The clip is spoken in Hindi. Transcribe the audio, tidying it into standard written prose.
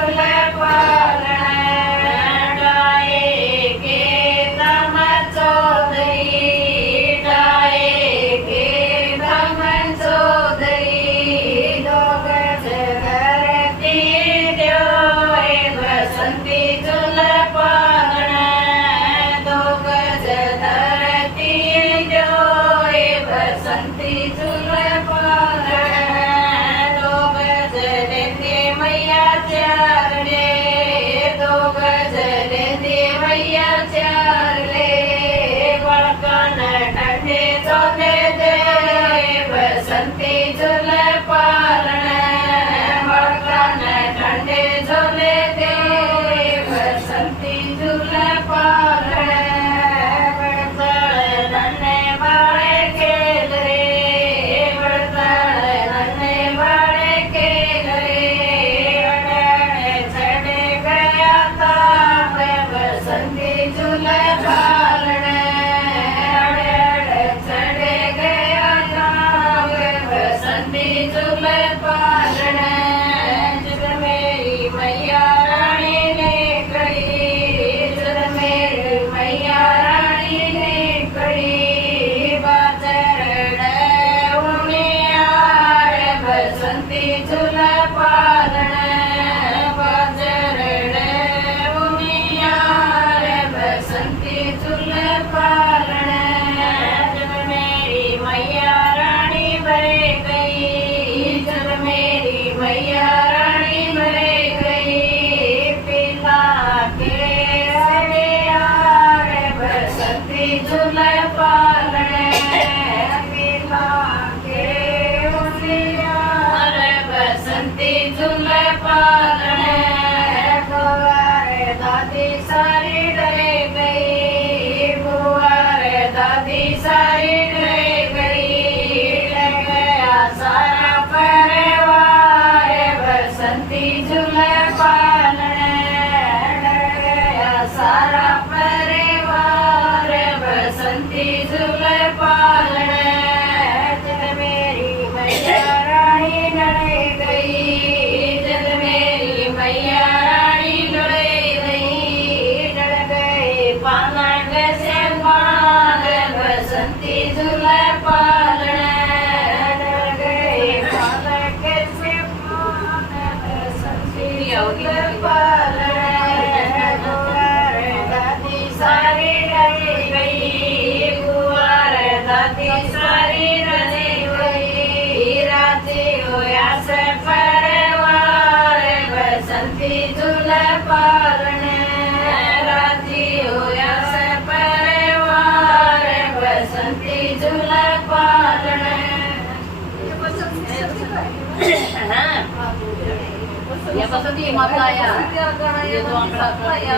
झूले पालने डाए के दम चौधरी डाए के दम चौधरी दो गज धरती दो बसंती झूले पालने दो गज धरती दो बसंती झूले पालने दो गज लेंदे मैया चार ले दो गज लेंदे मैया चार ले बड़कन ठंडे चोले दे बसंती झूले पालने बड़कन ठंडे झूले दे बसंती झूले पालने बड़तल नन्हे बाड़े खेल रे बड़तल नन्हे बाड़े खेल रे अड़े चढ़े गया ताप बसंती झूले पालने अड़े चढ़े गया ताप बसंती झूले पालने जब मेरी मैया रानी ने कड़ी जब मेरी मैया रानी ने कड़ी बाजर उनियार बसंती झूले पालने बाजर उनियार बसंती झूले पालने जब मेरी मैया रानी बह गई जब मेरी मैया रानी बह गई पिला के यार बसंती झूले पालने पिला के यार बसंती झूले पालने बुआरे दादी सारी डरे गई बुआरे दादी सारी डरे गई लग गया सारा परिवार बसंती झूले पालने लग गया सारा परिवार बसंती झूले पालने जब मेरी मैया रानी लड़े गई जब मेरी मैया रानी लड़े गई लड़ गए पालक से मांग बसंती झूले पालने लड़ गए पालक से मांग बसंती झूले पालने बुआरे दादी सारी रह गई बुआरे दादी सारी रह गई राजी होया से परिवार बसंती झूले पालने राजी होया से परिवार बसंती झूले पालने या बसंती माता या ये तो आंकड़ा या